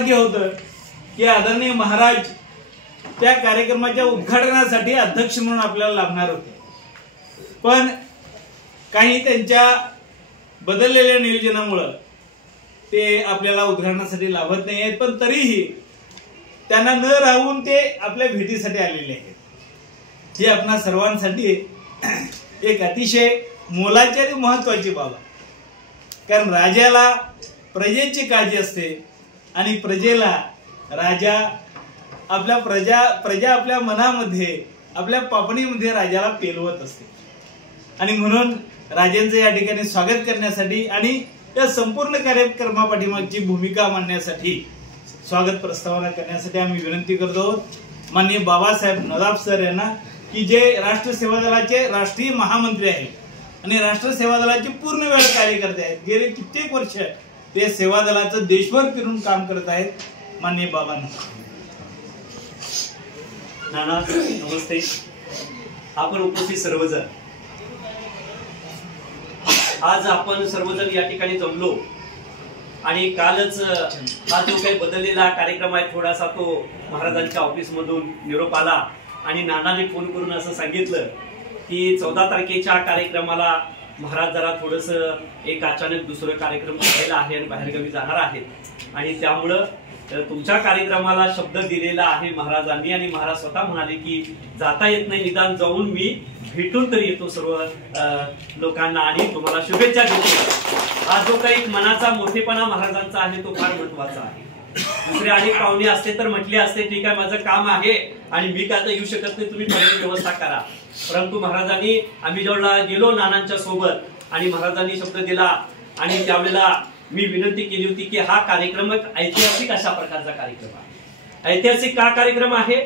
सौभाग्य होतं की आदरणीय महाराज त्या कार्यक्रमाच्या उद्घाटनासाठी अध्यक्ष म्हणून आपल्याला लाभणार होते, पण काही त्यांच्या बदललेल्या नियोजनामुळे ते आपल्याला उद्घाटनासाठी लाभत नाही आहेत, पण तरीही त्यांना न राहून ते आपल्या भेटीसाठी आलेले आहेत. ही आपणा सर्वांसाठी एक अतिशय मोलाची आणि महत्वाची बाब आहे, कारण राजाला प्रजेची काळजी असते आणि प्रजेला राजा आपल्या प्रजा आपल्या मनामध्ये आपल्या पापणीमध्ये राजाला पेलवत असते. आणि म्हणून राजांचं या ठिकाणी स्वागत करण्यासाठी आणि या संपूर्ण कार्यक्रमापाठीमागची भूमिका मांडण्यासाठी स्वागत प्रस्तावना करण्यासाठी आम्ही विनंती करतो आहोत माननीय बाबासाहेब नदाफ सर यांना, की जे राष्ट्र सेवा दलाचे राष्ट्रीय महामंत्री आहेत आणि राष्ट्र सेवा दलाचे पूर्ण वेळ कार्यकर्ते आहेत. गेले कित्येक वर्ष ते सेवा दलाचं देशभर फिरून काम करत आहेत. माननीय बाबांना. नाना नमस्ते. आपण उपस्थित सर्वजण, आज आपण सर्वजण या ठिकाणी जमलो आणि कालच हा जो काही बदललेला कार्यक्रम आहे थोडासा तो महाराजांच्या ऑफिस मधून निरोप आला आणि नानाने फोन करून असं सांगितलं की 14 तारखेच्या कार्यक्रमाला महाराज जरा थोडस एक अचानक दुसरं कार्यक्रम व्हायला आहे आणि बाहेरगावी जाणार आहेत आणि त्यामुळं तुमच्या कार्यक्रमाला शब्द दिलेला आहे महाराजांनी आणि महाराज स्वतः म्हणाले की जाता येत नाही, निदान जाऊन मी भेटून तरी येतो सर्व लोकांना आणि तुम्हाला शुभेच्छा देतो. हा जो काही मनाचा मोठेपणा महाराजांचा आहे तो फार महत्वाचा आहे. दुसरे अनेक पाहुणे असते तर म्हटले असते ठीक आहे माझं काम आहे आणि मी काय तर येऊ शकत नाही, तुम्ही पर्यंत व्यवस्था करा. परंतु महाराजांनी आम्ही जेवढा गेलो नानांच्या सोबत आणि महाराजांनी शब्द दिला आणि त्यावेळेला मी विनंती केली होती की हा कार्यक्रम ऐतिहासिक अशा प्रकारचा कार्यक्रम आहे. ऐतिहासिक का कार्यक्रम आहे?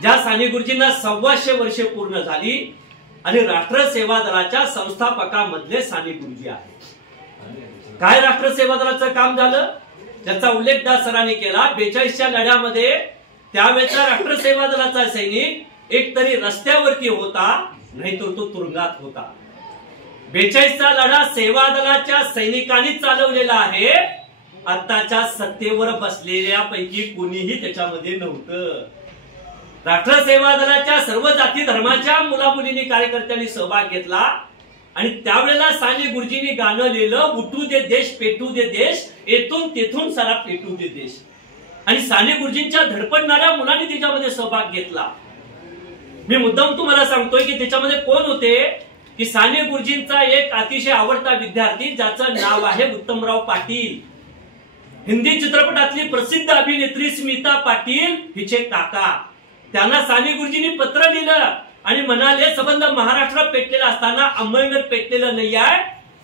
ज्या साने गुरुजींना 125 वर्षे पूर्ण झाली आणि राष्ट्र सेवा दलाच्या संस्थापकामधले साने गुरुजी आहेत. काय राष्ट्र सेवा दलाचं काम झालं त्याचा उल्लेख दास सरांनी केला. 42च्या लढ्यामध्ये त्यावेळेचा राष्ट्र सेवा दलाचा सैनिक एक तरी रस्त्यावरती होता, नाहीतर तो तुरुंगात होता. 42चा लढा सेवा दलाच्या सैनिकांनी चालवलेला आहे. आताच्या सत्तेवर बसलेल्या पैकी कोणीही त्याच्यामध्ये नव्हतं. राष्ट्र सेवा दलाच्या सर्व जाती धर्माच्या मुलामुलींनी कार्यकर्त्यांनी सहभाग घेतला आणि त्यावेळेला साने गुरुजींनी गाणं लिहिलं, उठू दे देश पेटू दे देश, येथून तेथून सारा पेटू दे देश. आणि साने गुरुजींच्या धडपडणाऱ्या मुलांनी त्याच्यामध्ये सहभाग घेतला. मी मुद्दाम तुम्हाला सांगतोय की त्याच्यामध्ये कोण होते की साने गुरुजींचा एक अतिशय आवडता विद्यार्थी ज्याचं नाव आहे उत्तमराव पाटील, हिंदी चित्रपटातली प्रसिद्ध अभिनेत्री स्मिता पाटील हिचे काका. त्यांना साने गुरुजींनी पत्र लिहिलं आणि म्हणाले संबंध महाराष्ट्र पेटलेला असताना अंमळनेर पेटलेलं नाही आहे,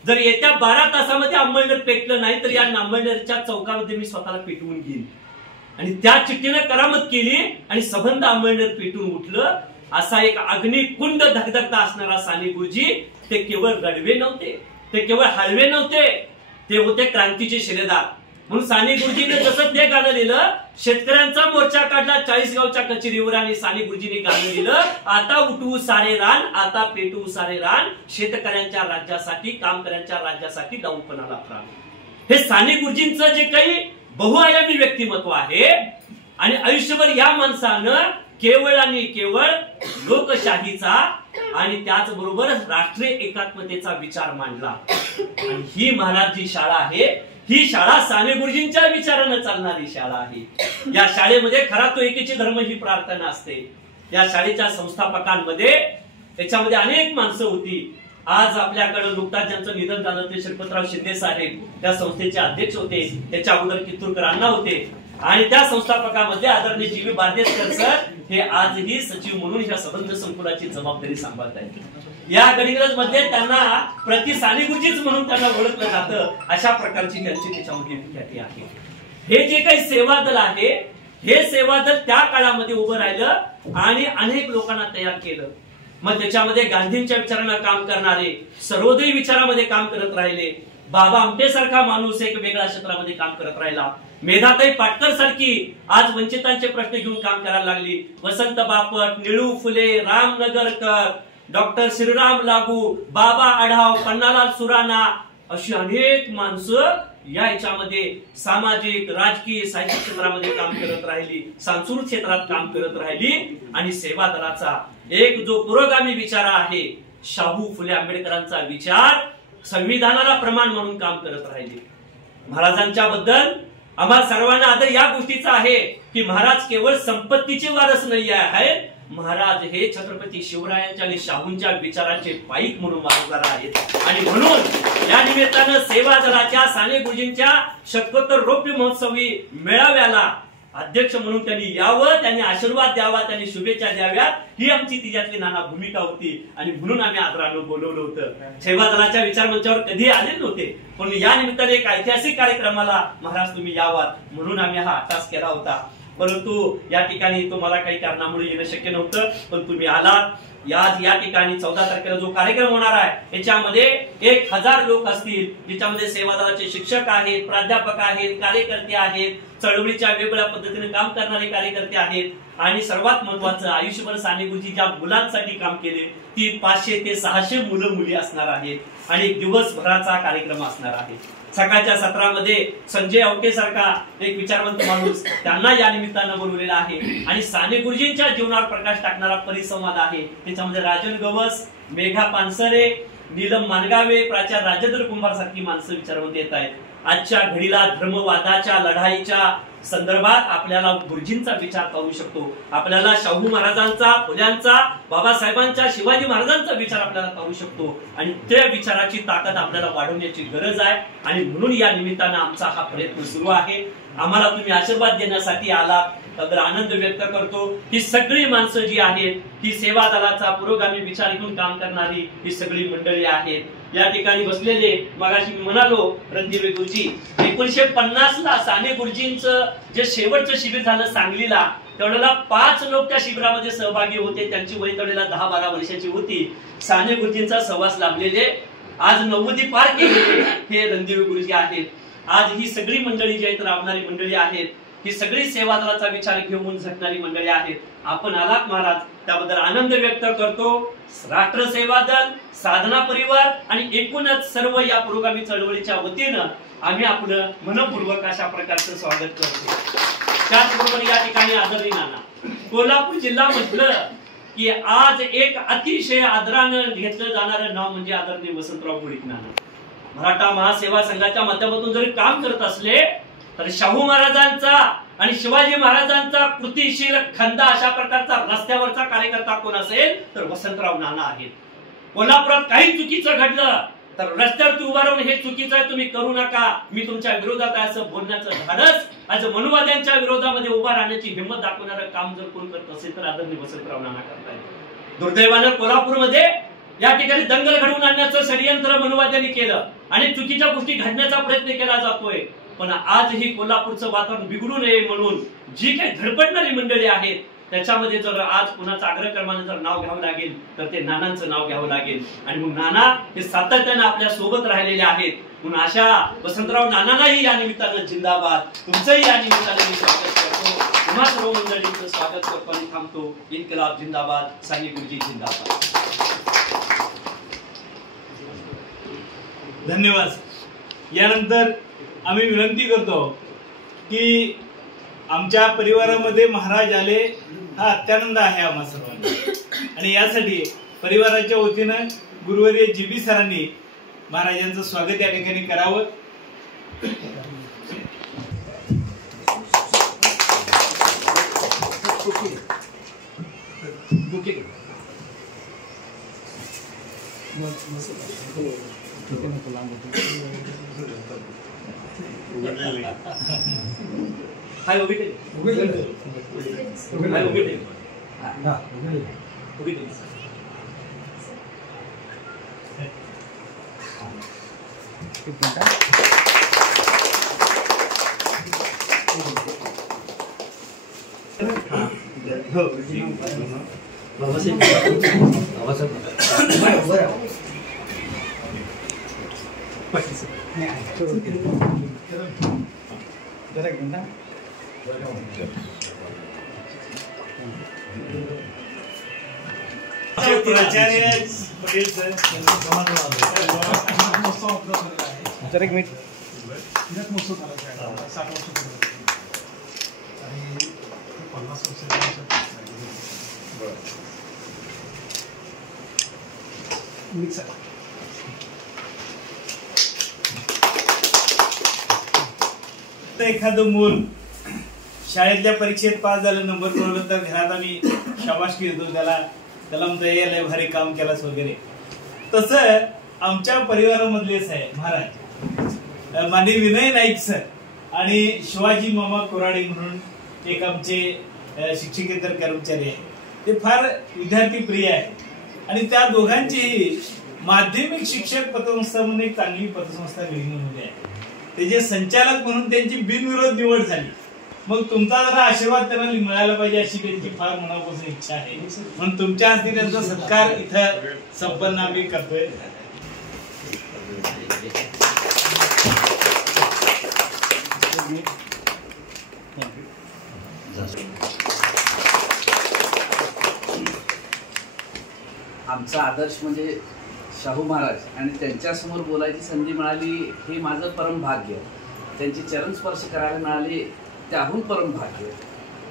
जर येत्या 12 तासामध्ये अंमळनेर पेटलं नाही तर या अंमळनेरच्या चौकामध्ये मी स्वतःला पेटवून घेईन. आणि त्या चिठ्ठीने करामत केली आणि संबंध अंमळनेर पेटून उठलं. असा एक अग्निकुंड धगधगता असणारा साने गुरुजी ते केवळ रडवे नव्हते, ते केवळ हळवे नव्हते, ते होते क्रांतीचे शिलेदार. म्हणून साने गुरुजीने जसं ते गाणं लिहिलं, शेतकऱ्यांचा मोर्चा काढला 40 गावच्या कचेरीवर आणि साने गुरुजींनी गाणं लिहिलं, आता उठवू सारे रान, आता पेटवू सारे रान, शेतकऱ्यांच्या राज्यासाठी कामकऱ्यांच्या राज्यासाठी लावून पणाला प्राण. हे साने गुरुजींचं जे काही बहुआयामी व्यक्तिमत्व आहे आणि आयुष्यभर या माणसानं केवळ आणि केवळ लोकशाहीचा आणि त्याचबरोबर राष्ट्रीय एकात्मतेचा विचार मांडला. आणि ही महाराज जी शाळा आहे ही शाळा साने गुरुजींच्या विचारानं चालणारी शाळा आहे. या शाळेमध्ये खरा तो एकीची धर्म ही प्रार्थना असते. या शाळेच्या संस्थापकांमध्ये त्याच्यामध्ये अनेक माणसं होती. आज आपल्याकडे नुकताच ज्यांचं निधन झालं ते श्रीपतराव शिंदे साहेब त्या संस्थेचे अध्यक्ष होते. त्याच्या अगोदर कित्तूरकर अण्णा होते आणि त्या संस्थापकामध्ये आदरणीय जी बी बारदेसकर सर हे आजही सचिव म्हणून ह्या संबंध संकुलाची जबाबदारी सांभाळत आहेत. या गडिंग्रज मध्ये त्यांना प्रति साने गुरुजीच म्हणून त्यांना ओळखलं जातं. अशा प्रकारची त्यांची त्याच्यामध्ये ख्याती आहे. हे जे काही सेवा दल आहे हे सेवा दल त्या काळामध्ये उभं राहिलं आणि अनेक लोकांना तयार केलं. मग त्याच्यामध्ये गांधींच्या विचारांना काम करणारे सर्वोदयी विचारामध्ये काम करत राहिले. बाबा आमटे सारखा माणूस एक वेगळ्या क्षेत्रामध्ये काम करत राहिला. मेधाताई पाटकर सारखी आज वंचितांचे प्रश्न घेऊन काम करायला लागली. वसंत बापट, निळू फुले, रामनगरकर, डॉक्टर श्रीराम लागू, बाबा आढाव, पन्नालाल सुराणा अशी अनेक माणसं या याच्यामध्ये सामाजिक, राजकीय, साहित्य क्षेत्रामध्ये काम करत राहिली, सांस्कृतिक क्षेत्रात काम करत राहिली आणि सेवा दलाचा एक जो पुरोगामी विचार आहे, शाहू फुले आंबेडकरांचा विचार संविधानाला प्रमाण म्हणून काम करत राहिली. महाराजांच्या बद्दल आम्हा सर्वांना आदर या गोष्टीचा आहे की महाराज केवळ संपत्तीचे वारस नाही आहेत, महाराज हे छत्रपती शिवरायांच्या आणि शाहूंच्या विचारांचे पाईक म्हणून वारसदार आहेत. आणि म्हणून या निमित्तानं सेवा दलाच्या साने गुरुजींच्या 76 रौप्य महोत्सवी मेळाव्याला अध्यक्ष म्हणून त्यांनी यावं, त्यांनी आशीर्वाद द्यावा, त्यांनी शुभेच्छा द्याव्यात, ही आमची तिच्यातली नाना भूमिका होती. आणि म्हणून आम्ही आदरानं बोलवलं होतं. सेवा दलाच्या विचार मंचावर कधी आले नव्हते, पण या निमित्ताने एक ऐतिहासिक कार्यक्रमाला महाराज तुम्ही यावात म्हणून आम्ही हा अट्टास केला होता. परंतु या ठिकाणी तुम्हाला काही कारणामुळे येणं शक्य नव्हतं, पण तुम्ही आलात. या ठिकाणी 14 तारखेला जो कार्यक्रम होणार आहे याच्यामध्ये 1000 लोक असतील, ज्याच्यामध्ये सेवा दलाचे शिक्षक आहेत, प्राध्यापक आहेत, कार्यकर्ते आहेत, चळवळीच्या वेगवेगळ्या पद्धतीने काम करणारे कार्यकर्ते आहेत. आणि सर्वात महत्वाचं, आयुष्यभर साने गुरुजी ज्या मुलांसाठी काम केले ती 500 ते 600 मुलं मुली असणार आहेत आणि दिवसभराचा कार्यक्रम असणार आहे. सकाळच्या सत्रामध्ये संजय अवटे सारखा एक विचारवंत माणूस त्यांना या निमित्तानं बोलवलेला आहे. आणि साने गुरुजींच्या जीवनावर प्रकाश टाकणारा परिसंवाद आहे. त्याच्यामध्ये राजन गवस, मेघा पानसरे, नीलम मानगावे, प्राचार्य राजेंद्र कुंभार सारखी माणसं विचारवंत येत आहेत. आजच्या घडीला धर्मवादाच्या लढाईच्या संदर्भात आपल्याला गुरुजींचा विचार करू शकतो, आपल्याला शाहू महाराजांचा, फुल्यांचा, बाबासाहेबांचा, शिवाजी महाराजांचा विचार आपल्याला करू शकतो. आणि त्या विचाराची ताकद आपल्याला वाढवण्याची गरज आहे. आणि म्हणून या निमित्तानं आमचा हा प्रयत्न सुरू आहे. आम्हाला तुम्ही आशीर्वाद देण्यासाठी आलात तर आनंद व्यक्त करतो. ही सगळी माणसं जी आहेत ही सेवा दलाचा पुरोगामी विचार घेऊन काम करणारी ही सगळी मंडळी आहेत. या ठिकाणी बसलेले मगाशी मी म्हणालो रणदिवे गुरुजी 1950 ला साने गुरुजींचं जे शेवटचं शिबिर झालं सांगलीला, त्यावेळेला 5 लोक त्या शिबिरामध्ये सहभागी होते. त्यांची वय त्यावेळेला 10-12 वर्षाची होती. साने गुरुजींचा सहवास लाभलेले आज 90 पार केलेले हे रणदिवे गुरुजी आहेत. आज ही सगळी मंडळी जी आहेत राबणारी मंडळी आहेत, ही सगळी सेवा दलाचा विचार घेऊन झटणारी मंडळी आहेत. आपण आलात महाराज, त्याबद्दल आनंद व्यक्त करतो. राष्ट्र सेवा दल, साधना परिवार आणि एकूणच सर्व या पुरोगामी चळवळीच्या वतीनं आम्ही आपलं मनपूर्वक अशा प्रकारचं स्वागत करतो. त्याचबरोबर या ठिकाणी आदरणीय नाना, कोल्हापूर जिल्हा म्हटलं की आज एक अतिशय आदरानं घेतलं जाणारं नाव म्हणजे आदरणीय वसंतराव पुळीक नाना. मराठा महासेवा संघाच्या माध्यमातून जरी काम करत असले तर शाहू महाराजांचा आणि शिवाजी महाराजांचा कृतिशील खंदा अशा प्रकारचा रस्त्यावरचा कार्यकर्ता कोण असेल तर वसंतराव नाना आहेत. कोल्हापुरात काही चुकीचं घडलं तर रस्त्यावरती उभा राहून हे चुकीचं आहे, तुम्ही करू नका, मी तुमच्या विरोधात आहे असं बोलण्याचं धाडस आज मनुवाद्यांच्या विरोधामध्ये उभा राहण्याची हिंमत दाखवणारं काम जर कोण करत असेल तर आदरणीय वसंतराव नाना करतायत. दुर्दैवानं कोल्हापूरमध्ये या ठिकाणी दंगल घडवून आणण्याचं षडयंत्र मनुवाद्यांनी केलं आणि चुकीच्या गोष्टी घडण्याचा प्रयत्न केला जातोय. पण आजही कोल्हापूरचं वातावरण बिघडू नये म्हणून जी काही धडपडणारी मंडळी आहेत त्याच्यामध्ये जर आज कुणाचं अग्रक्रमाने जर नाव घ्यावं लागेल तर ते नानांचं नाव घ्यावं लागेल. आणि मग नाना हे सातत्यानं आपल्या सोबत राहिलेले आहेत. म्हणून अशा वसंतराव नानांनाही या निमित्तानं जिंदाबाद, तुमचंही या निमित्तानं मी स्वागत करतो. तुम्हा सर्व मंडळींचं स्वागत करतो आणि थांबतो. इन्कलाब जिंदाबाद, साने गुरुजी जिंदाबाद. धन्यवाद. यानंतर आम्ही विनंती करतो की आमच्या परिवारामध्ये महाराज आले हा अत्यानंद आहे आम्हा सर्वांना. आणि यासाठी परिवाराच्या वतीनं गुरुवर्य GB सरांनी महाराजांचं स्वागत या ठिकाणी करावं. हाय उगीटे हाय उगीटे उगीटे प्राचार्य पटेल सर, एक मिनिट यात मस्त झालं आहे 60 वर्ष आणि 50 वर्षाच्या मिक्स आहे. एखादं मूल शाळेतल्या परीक्षेत पास झालं, नंबर मिळवलं तर घरात आम्ही शाबासकी देतो त्याला म्हणतो हे लय भारी काम केलास वगैरे. तसं आमच्या परिवारामधलेच आहे महाराज माननीय विनय नाईक सर आणि शिवाजी मामा कोराडे म्हणून एक आमचे शिक्षकेतर कर्मचारी आहे. ते फार विद्यार्थी प्रिय आहे आणि त्या दोघांचीही माध्यमिक शिक्षक पतसंस्था म्हणून एक चांगली पतसंस्था निर्माण आहे. त्याचे संचालक म्हणून त्यांची बिनविरोध निवड झाली. मग तुमचा जरा आशीर्वाद त्यांना मिळायला पाहिजे अशी त्यांची फार मनापासून इच्छा आहे. म्हणून तुमच्या हस्ते त्यांचा सत्कार इथं संपन्न आम्ही करतोय. आमचा आदर्श म्हणजे शाहू महाराज आणि त्यांच्यासमोर बोलायची संधी मिळाली हे माझं परम भाग्य. त्यांची चरणस्पर्श करायला मिळाले त्याहून परम भाग्य.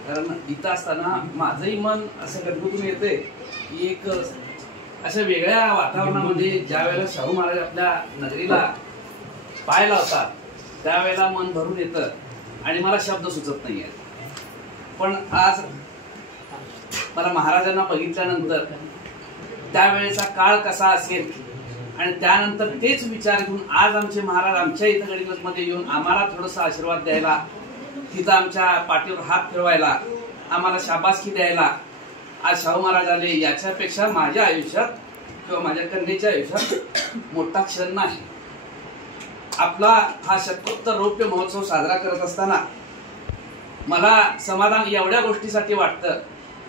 कारण इथं असताना माझंही मन असं गडगडून येते की एक अशा वेगळ्या वातावरणामध्ये ज्या वेळेला शाहू महाराज आपल्या नगरीला पाय लावतात त्यावेळेला मन भरून येतं आणि मला शब्द सुचत नाही आहेत. पण आज मला महाराजांना बघितल्यानंतर त्यावेळेचा काळ कसा असेल आणि त्यानंतर तेच विचार घेऊन आज आमचे महाराज आमच्या इथं गडिंग्लजमध्ये येऊन आम्हाला थोडासा आशीर्वाद द्यायला, तिथं आमच्या पाठीवर हात फिरवायला, आम्हाला शाबासकी द्यायला आज शाहू महाराज आले, याच्यापेक्षा माझ्या आयुष्यात किंवा माझ्या कन्येच्या आयुष्यात मोठा क्षण नाही. आपला हा शतकोत्तर रौप्य महोत्सव साजरा करत असताना मला समाधान एवढ्या गोष्टीसाठी वाटतं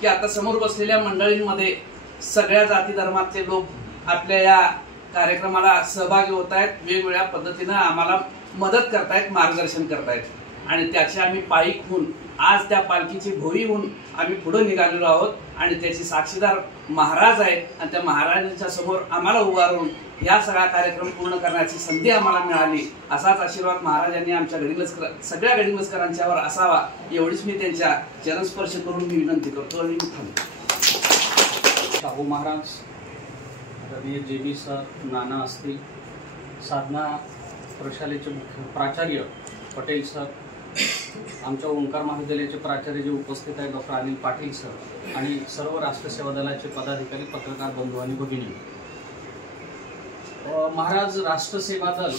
की आता समोर बसलेल्या मंडळींमध्ये सगळ्या जाती धर्मातले लोक आपल्या या कार्यक्रमाला सहभागी होत आहेत, वेगवेगळ्या पद्धतीनं आम्हाला मदत करतायत, मार्गदर्शन करतायत आणि त्याचे आम्ही पायीक होऊन आज त्या पालखीची भोई होऊन आम्ही पुढे निघालेलो आहोत आणि त्याची साक्षीदार महाराज आहेत आणि त्या महाराजांच्या समोर आम्हाला उभारून या सगळा कार्यक्रम पूर्ण करण्याची संधी आम्हाला मिळाली. असाच आशीर्वाद महाराजांनी आमच्या सगळ्या गडिंग्लजकरांच्यावर असावा एवढीच मी त्यांच्या चरणस्पर्श करून मी विनंती करतो आणि शाहू महाराज, रवी JB सर, नाना असतील, साधना प्रशालेचे मुख्य प्राचार्य पटेल सर, आमच्या ओंकार महाविद्यालयाचे प्राचार्य जे उपस्थित आहेत डॉक्टर अनिल पाटील सर आणि सर्व राष्ट्र सेवा दलाचे पदाधिकारी, पत्रकार बंधू आणि भगिनी. महाराज राष्ट्र सेवा दल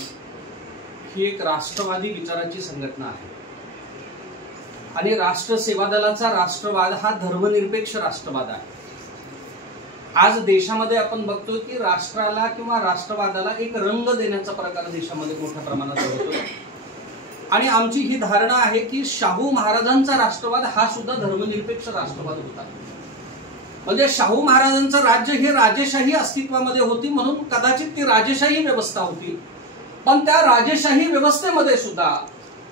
ही एक राष्ट्रवादी विचाराची संघटना आहे आणि राष्ट्र सेवा दलाचा राष्ट्रवाद हा धर्मनिरपेक्ष राष्ट्रवाद आहे. आज देशामध्ये आपण बघतो की राष्ट्राला किंवा राष्ट्रवादाला एक रंग देण्याचा प्रकार देशामध्ये मोठ्या प्रमाणात होतो आणि आमची ही धारणा आहे की शाहू महाराजांचा राष्ट्रवाद हा सुद्धा धर्मनिरपेक्ष राष्ट्रवाद होता. म्हणजे शाहू महाराजांचं राज्य हे राजेशाही अस्तित्वामध्ये होती म्हणून कदाचित ती राजेशाही व्यवस्था होती, पण त्या राजेशाही व्यवस्थेमध्ये सुद्धा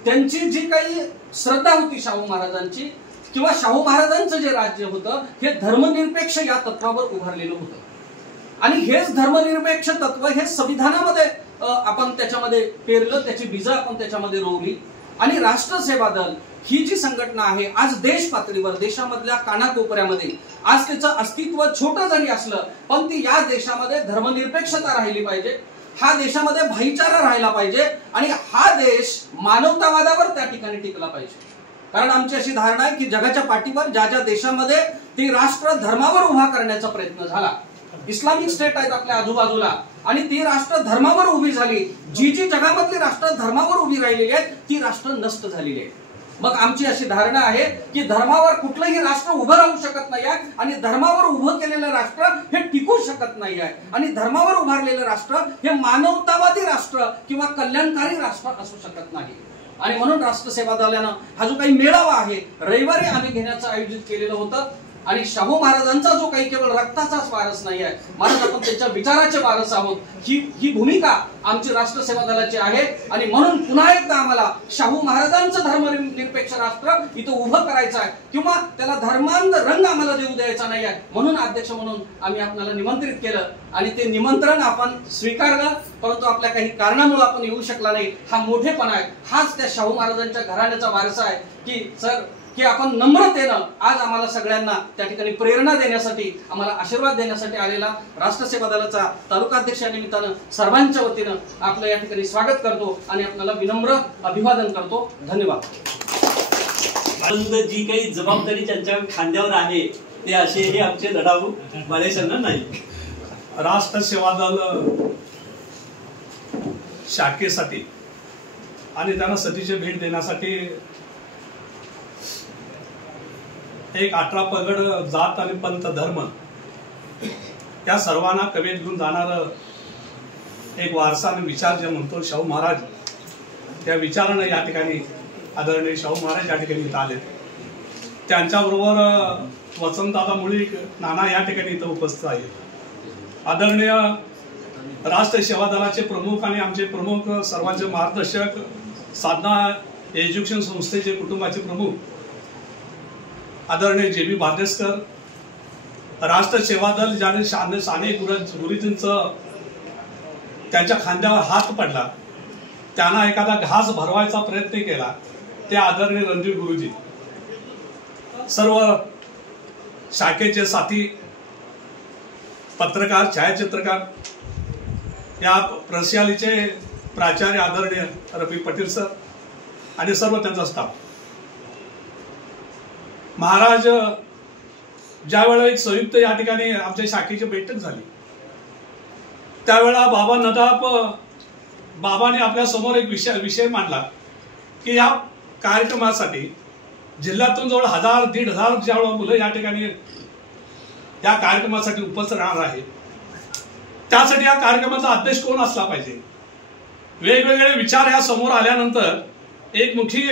त्यांची जी काही श्रद्धा होती शाहू महाराजांची किंवा शाहू महाराजांचं जे राज्य होतं हे धर्मनिरपेक्ष या तत्वावर उभारलेलं होतं आणि हेच धर्मनिरपेक्ष तत्व हे संविधानामध्ये आपण त्याच्यामध्ये पेरलं, त्याची बीजं आपण त्याच्यामध्ये रोवली आणि राष्ट्र सेवा दल ही जी संघटना आहे आज देश पातळीवर देशामधल्या कानाकोपऱ्यामध्ये आज त्याचं अस्तित्व छोटं जरी असलं पण ती या देशामध्ये धर्मनिरपेक्षता राहिली पाहिजे, हा देशामध्ये भाईचारा राहिला पाहिजे आणि हा देश मानवतावादावर त्या ठिकाणी टिकला पाहिजे. कारण आमची अशी धारणा आहे की जगाच्या पाठीवर ज्या ज्या देशामध्ये ती राष्ट्र धर्मावर उभा करण्याचा प्रयत्न झाला, इस्लामिक स्टेट आहेत आपल्या आजूबाजूला आणि ती राष्ट्र धर्मावर उभी झाली, जी जी जगामधली राष्ट्र धर्मावर उभी राहिलेली आहेत ती राष्ट्र नष्ट झालेली आहेत. मग आमची अशी धारणा आहे की धर्मावर कुठलंही राष्ट्र उभं राहू शकत नाही आहे आणि धर्मावर उभं केलेलं राष्ट्र हे टिकू शकत नाही आहे आणि धर्मावर उभारलेलं राष्ट्र हे मानवतावादी राष्ट्र किंवा कल्याणकारी राष्ट्र असू शकत नाही. आणि म्हणून राष्ट्र सेवा दलानं हा जो काही मेळावा आहे रविवारी आम्ही घेण्याचं आयोजित केलेलं होतं आणि शाहू महाराजांचा जो काही केवळ रक्ताचाच वारस नाही आहे, महाराज आपण त्यांच्या विचाराचे वारस आहोत, ही भूमिका आमची राष्ट्र सेवा दलाची आहे. आणि म्हणून पुन्हा एकदा आम्हाला शाहू महाराजांचं धर्मनिरपेक्ष राष्ट्र इथं उभं करायचं आहे, किंवा त्याला धर्मांध रंग आम्हाला देऊ द्यायचा नाही आहे. म्हणून अध्यक्ष म्हणून आम्ही आपल्याला निमंत्रित केलं आणि ते निमंत्रण आपण स्वीकारलं, परंतु आपल्या काही कारणामुळे आपण येऊ शकला नाही. हा मोठेपणा आहे, हाच त्या शाहू महाराजांच्या घराण्याचा वारसा आहे की सर की आपण नम्रतेनं आज आम्हाला सगळ्यांना त्या ठिकाणी प्रेरणा देण्यासाठी, आम्हाला आशीर्वाद देण्यासाठी आलेला राष्ट्र सेवा दलाचा तालुका अध्यक्ष या निमित्तानं सर्वांच्या वतीनं आपलं या ठिकाणी स्वागत करतो आणि आपल्याला विनम्र अभिवादन करतो. धन्यवाद. जी काही जबाबदारी त्यांच्या खांद्यावर आहे ते असे हे आमचे लढाऊ बालेशांना नाही. राष्ट्र सेवा दल शाखेसाठी आणि त्यांना सतीची भेट देण्यासाठी एक 18 पगड जात आणि पंथ धर्म या सर्वांना कवेत घेऊन जाणार एक वारसा आणि विचार जे म्हणतो शाहू महाराज, त्या विचारानं या ठिकाणी आदरणीय शाहू महाराज या ठिकाणी इथं आले. त्यांच्याबरोबर वसंतदादा मुळीक नाना या ठिकाणी इथं उपस्थित आहेत. आदरणीय राष्ट्र सेवा दलाचे प्रमुख आणि आमचे प्रमुख सर्वांचे मार्गदर्शक साधना एज्युकेशन संस्थेचे कुटुंबाचे प्रमुख आदरणीय JB बार्देसकर, राष्ट्र सेवा दल ज्याने साने गुरुजींचं त्यांच्या खांद्यावर हात पडला, त्यांना एखादा घास भरवायचा प्रयत्न केला, ते आदरणीय रणजीत गुरुजी, सर्व शाखेचे साथी पत्रकार, छायाचित्रकार, या प्रशालीचे प्राचार्य आदरणीय रफी पटेल सर आणि सर्व त्यांचा स्टाफ. महाराज ज्यावेळेला एक संयुक्त या ठिकाणी आमच्या शाखेची बैठक झाली, त्यावेळेला बाबा नदाप बाबाने आपल्या समोर एक विषय मांडला की या कार्यक्रमासाठी जिल्ह्यातून जवळ 1000-1500 ज्यावेळेला मुलं या ठिकाणी या कार्यक्रमासाठी उपस्थित राहणार आहे, त्यासाठी या कार्यक्रमाचा अध्यक्ष कोण असला पाहिजे. वेगवेगळे विचार या समोर आल्यानंतर एक मुखी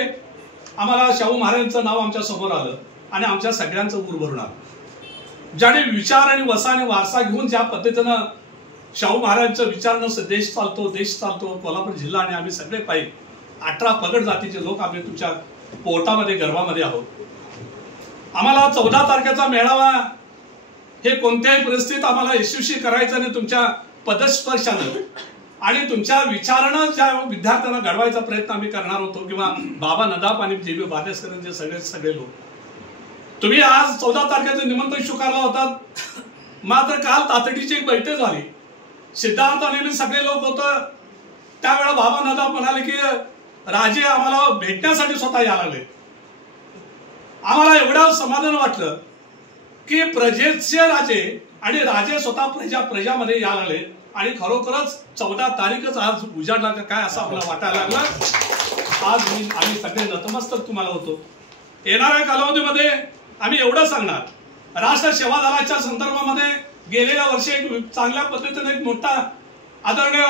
आम्हाला शाहू महाराजांचं नाव आमच्या समोर आलं आणि आमच्या सगळ्यांचं ऊर भरून आलं. ज्याने विचार आणि वसा आणि वारसा घेऊन ज्या पद्धतीनं शाहू महाराजांचं विचारनं देश चालतो, कोल्हापूर जिल्हा आणि आम्ही सगळे पाहिजे 18 पगड जातीचे लोक आम्ही तुमच्या पोटामध्ये गर्भामध्ये आहोत. आम्हाला 14 तारखेचा मेळावा हे कोणत्याही परिस्थितीत आम्हाला यशस्वी करायचं नाही, तुमच्या पदस्पर्शानं आणि तुमच्या विचारानं ज्या विद्यार्थ्यांना घडवायचा प्रयत्न आम्ही करणार होतो, किंवा बाबा नदाप आणि JB बार्देसकरांचे सगळे लोक. तुम्ही आज 14 तारखेचं निमंत्रण स्वीकारला होता, मात्र काल तातडीची एक बैठक झाली, सिद्धार्थ आणि मी सगळे लोक होतं. त्यावेळेला बाबा नदाप म्हणाले की राजे आम्हाला भेटण्यासाठी स्वतः यायला लागले. आम्हाला एवढं समाधान वाटलं की प्रजेचे राजे आणि राजे स्वतः प्रजामध्ये यायला लागले आणि खरोखरच 14 तारीखच आज उजाडला का काय असं आपल्याला वाटायला लागलं. आज आम्ही सगळे नतमस्तक तुम्हाला होतो. येणाऱ्या कालावधीमध्ये आम्ही एवढं सांगणार, राष्ट्र सेवा दलाच्या संदर्भामध्ये गेलेल्या वर्षी एक चांगल्या पद्धतीने एक मोठा आदरणीय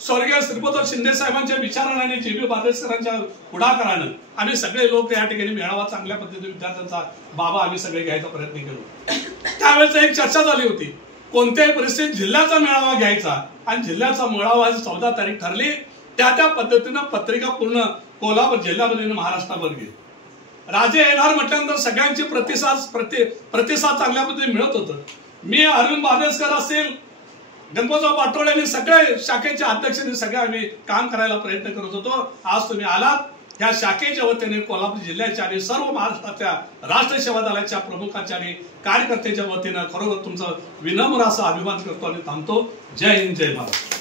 स्वर्गीय श्रीपद शिंदे साहेबांच्या विचारानं आणि JB बार्देसकरांच्या पुढाकारानं आम्ही सगळे लोक या ठिकाणी मेळावा चांगल्या पद्धतीने विद्यार्थ्यांचा बाबा आम्ही सगळे घ्यायचा प्रयत्न केलो. त्यावेळेस एक चर्चा झाली होती, कोणत्याही परिस्थितीत जिल्ह्याचा मेळावा घ्यायचा आणि जिल्ह्याचा मेळावा 14 तारीख ठरली. त्या पद्धतीनं पत्रिका पूर्ण कोल्हापूर जिल्ह्यामध्ये महाराष्ट्रावर गेली. राजे येणार म्हटल्यानंतर सगळ्यांचे प्रतिसाद चांगल्या पद्धतीने मिळत होतं. मी अरविंद बार्देसकर असेल, गणपतराव पाटोळे आणि सगळे शाखेच्या अध्यक्षांनी सगळे आम्ही काम करायला प्रयत्न करत होतो. आज तुम्ही आलात, या शाखेच्या वतीने कोल्हापूर जिल्ह्याच्या आणि सर्व महाराष्ट्राच्या राष्ट्र सेवा दलाच्या प्रमुखांच्या आणि कार्यकर्त्यांच्या वतीनं खरोखर तुमचं विनम्र असा अभिमान करतो आणि थांबतो. जय हिंद, जय महाराष्ट्र.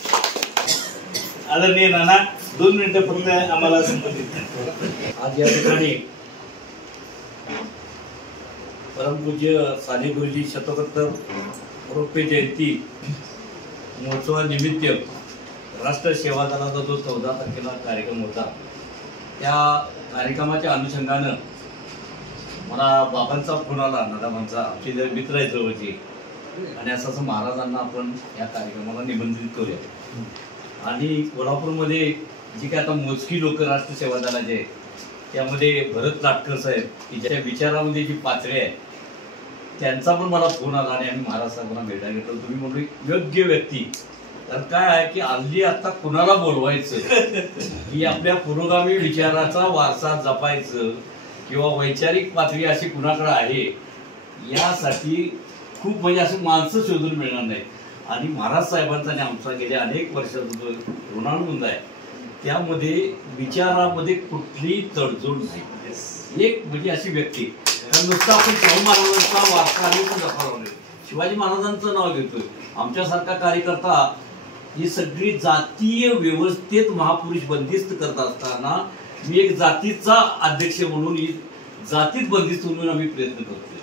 आदरणीय नाना 2 मिनिटं फक्त आम्हाला संबंधित. आज या ठिकाणी परमपूज्य साने गुरुजी शतकोत्तर रोपे जयंती महोत्सवानिमित्त राष्ट्र सेवा दलाचा जो 14 तारखेला कार्यक्रम होता, त्या कार्यक्रमाच्या अनुषंगानं मला बाबांचा फोन आला, नादामांचा, आमचे जे मित्र आहेत जवळचे, आणि असं महाराजांना आपण या कार्यक्रमाला निमंत्रित करूया. आणि कोल्हापूरमध्ये जी काय आता मोजकी लोक राष्ट्र सेवा दलाचे, त्यामध्ये भरत लाटकर साहेब, की ज्या विचारामध्ये जी पातळी आहे त्यांचा पण मला फोन आला आणि आम्ही महाराज साहेबांना भेटायला गेलो. तुम्ही म्हणून योग्य व्यक्ती. तर काय आहे की हल्ली आता कुणाला बोलवायचं की आपल्या पुरोगामी विचाराचा वारसा जपायचं किंवा वैचारिक पातळी अशी कुणाकडे आहे यासाठी खूप म्हणजे अशी माणसं शोधून मिळणार नाहीत. आणि महाराज साहेबांचा आणि आमचा गेल्या अनेक वर्षाचा ऋणानुबंध आहे, त्यामध्ये विचारामध्ये कुठलीही तडजोड नाही. एक म्हणजे अशी व्यक्ती, नुसतं आपण शाहू महाराजांचा वारसा आम्ही पण जपावला, शिवाजी महाराजांचं नाव घेतोय. आमच्यासारखा कार्यकर्ता ही सगळी जातीय व्यवस्थेत महापुरुष बंदिस्त करत असताना मी एक जातीचा अध्यक्ष म्हणून ही जातीत बंदिस्त म्हणून आम्ही प्रयत्न करतोय.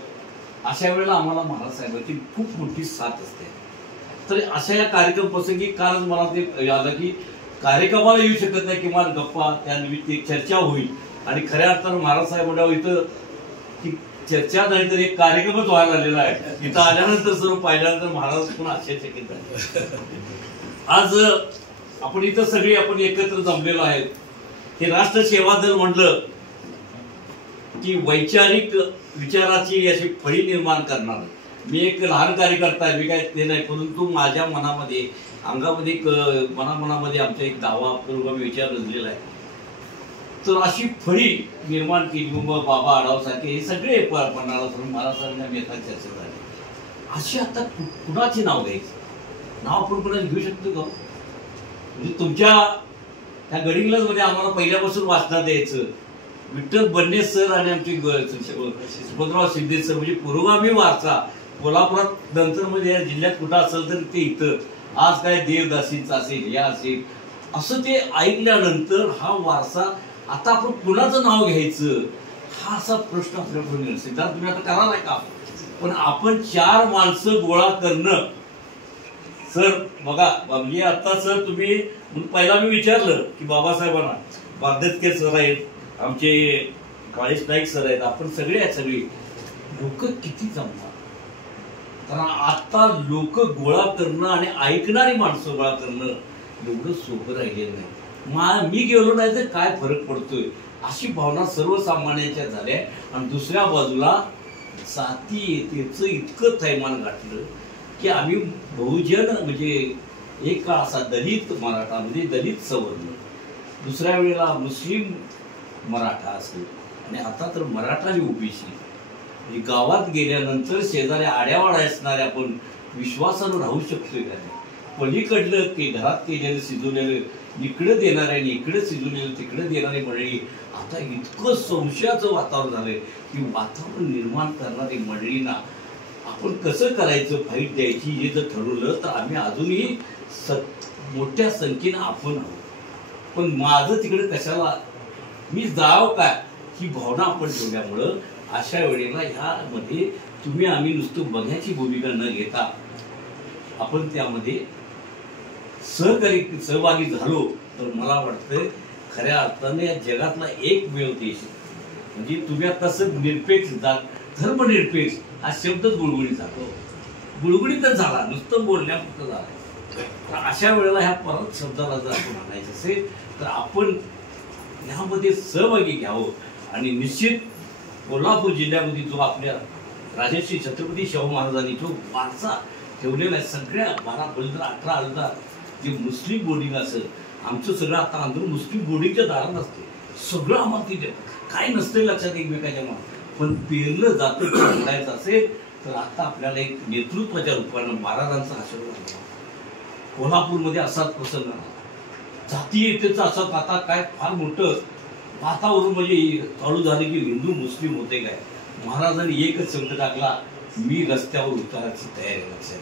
अशा वेळेला आम्हाला महाराज साहेबांची खूप मोठी साथ असते. तर अशा या कार्यक्रम प्रसंगी कालच मला ते आलं की कार्यक्रमाला येऊ शकत नाही, किमान गप्पा त्यानिमित्त एक चर्चा होईल. आणि खऱ्या अर्थानं महाराज साहेब इथं ती चर्चा नाही तर एक कार्यक्रमच व्हायला आलेला आहे. इथं आल्यानंतर सर्व पाहिल्यानंतर महाराज पण आश्चर्यचकित झाले. आज आपण इथं सगळे आपण एकत्र जमलेलो आहेत. हे राष्ट्र सेवा दल म्हटलं की वैचारिक विचाराची अशी फळी निर्माण करणार. मी एक लहान कार्यकर्ता आहे, मी काय ते नाही, परंतु माझ्या मनामध्ये अंगामध्ये मनामध्ये आमचा एक दावा पुरोगामी विचार रचलेला आहे. तर अशी फळी निर्माण केली. मग बाबा आढाव सारखे हे सगळे पन्हाळा करून महाराजांना मी आता चर्चा झाली. अशी आता कुणाचे नाव घ्यायचं? नाव आपण कोणाच घेऊ शकतो का? म्हणजे तुमच्या त्या गडिंग्लज मध्ये आम्हाला पहिल्यापासून वाचनात द्यायचं विठ्ठल बन्ने सर आणि आमचे सुभद्राव शिंदे सर, म्हणजे पुरोगामी वारसा कोल्हापुरात नंतर म्हणजे या जिल्ह्यात कुठं असेल तर ते इथं आज काय देवदासींचा असेल या असेल असं ते ऐकल्यानंतर हा वारसा आता आपण कुणाचं नाव घ्यायचं हा असा प्रश्न आपल्याकडून येईल. सिद्धार्थ तुम्ही आता करालाय का? पण आपण 4 माणसं गोळा करणं सर बघा, म्हणजे आता सर तुम्ही पहिला मी विचारलं की बाबासाहेबांना बागदत्तकर सर आहेत, आमचे काळेश नाईक सर आहेत, आपण सगळे आहेत, सगळी लोक किती जमतात. कारण आता लोक गोळा करणं आणि ऐकणारी माणसं गोळा करणं एवढं सोपं राहिलेलं नाही. मी गेलो नाही तर काय फरक पडतोय अशी भावना सर्वसामान्यांच्या झाल्या. आणि दुसऱ्या बाजूला जातीयतेचं इतकं थैमान गाठलं की आम्ही बहुजन म्हणजे एक काळ असा दलित मराठा म्हणजे दलित सवर्ण, दुसऱ्या वेळेला मुस्लिम मराठा असेल आणि आता तर मराठा आणि ओबीसी. म्हणजे गावात गेल्यानंतर शेजारी आड्यावाड्या असणारे आपण विश्वासानं राहू शकतोय का? पलीकडलं ते घरात केलेलं शिजवलेलं इकडं देणार आहे, इकडं शिजवलेलं तिकडं देणारी मंडळी आता इतकं संशयाचं वातावरण झालंय की वातावरण निर्माण करणारी मंडळींना आपण कसं करायचं, फाईट द्यायची हे जर ठरवलं तर आम्ही अजूनही मोठ्या संख्येनं आपण आहोत. पण माझं तिकडे कशाला मी जाव काय ही भावना आपण ठेवल्यामुळं अशा वेळेला ह्यामध्ये तुम्ही आम्ही नुसतं बघण्याची भूमिका न घेता आपण त्यामध्ये सहभागी झालो तर मला वाटतं खऱ्या अर्थाने या जगातला एकमेव देश म्हणजे तुम्ही आता निरपेक्ष धर्मनिरपेक्ष हा शब्दच गुळगुळीत झाला, गुळगुळीतच झाला, नुसतं बोलण्यापुरतं झालं. तर अशा वेळेला ह्या परत शब्दाला जर आपण म्हणायचं असेल तर आपण ह्यामध्ये सहभागी घ्यावं. आणि निश्चित कोल्हापूर जिल्ह्यामध्ये जो आपल्या राजर्षी छत्रपती शाहू महाराजांनी जो वारसा ठेवलेला आहे, सगळ्या 12 बलदर 18 अलदार जे मुस्लिम बोर्डिंग असेल, आमचं सगळं आता आंध्र मुस्लिम बोर्डिंगच्या दारात असते, सगळं आम्हाला तिथे काय नसते लक्षात एकमेकाच्या मनात. पण पेरलं जातं करायचं असेल तर आता आपल्याला एक नेतृत्वाच्या रूपानं महाराजांचा आशीर्वाद कोल्हापूरमध्ये असाच प्रसंग झाला. जातीयतेचा असं आता काय फार मोठं वातावरण म्हणजे चालू झालं की हिंदू मुस्लिम होते काय. महाराजांनी एकच शब्द टाकला, मी रस्त्यावर उतारायची तयारी. लक्षात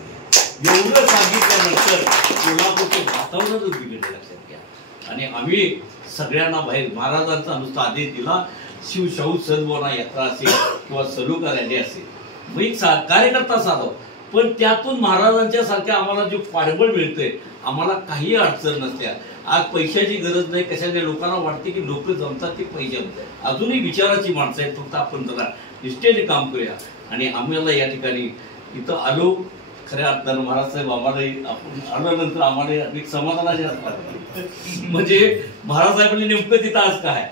घ्या, एवढं सांगितल्यानंतर कोल्हापूरचं वातावरणच बिघडलं. लक्षात घ्या. आणि आम्ही सगळ्यांना बाहेर महाराजांचा नुसता आदेश दिला, शिवशाहू सद्भावना यात्रा असेल किंवा सलोखा रॅली असेल, मग एक कार्यकर्ता साधाव. पण त्यातून महाराजांच्या सारख्या आम्हाला जो पाठबळ मिळतंय, आम्हाला काही अडचण नसत्या. आज पैशाची गरज नाही, कशाने लोकांना वाटते की लोक जमतात ते पैसे. अजूनही विचाराची माणसं आहेत, फक्त आपण जरा निष्ठेने काम करूया. आणि आम्हाला या ठिकाणी इथं आलो, खऱ्या अर्थानं महाराज साहेब आम्हाला आपण आल्यानंतर आम्हाला एक समाधानाचे असतात. म्हणजे महाराज साहेबांनी नेमकं तिथं आज काय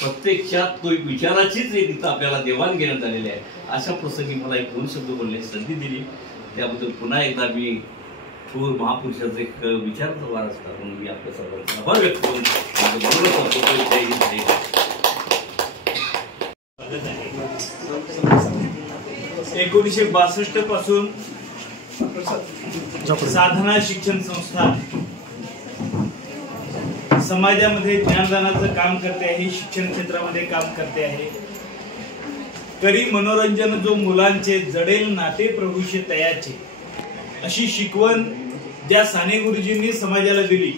प्रत्यक्षात तो विचाराचीच एक इथं आपल्याला देवाणघेवाण झालेली आहे. अशा प्रसंगी मला एक 2 शब्द बोलण्याची संधी दिली, त्याबद्दल पुन्हा एकदा मी थोर महापुरुषाचा एक विचाराचा वारस म्हणून मी आपल्या सर्वांचा आभार व्यक्त करून जय हिंद, जय हिंद. 1962 पासून साधना शिक्षण संस्था समाजामध्ये ज्ञानदानाचं काम करते आहे, शिक्षण क्षेत्रामध्ये काम करते आहे. करी मनोरंजन जो मुलांचे, जडेल नाते प्रभूषे तयाचे, अशी शिकवण ज्या साने गुरुजींनी समाजाला दिली,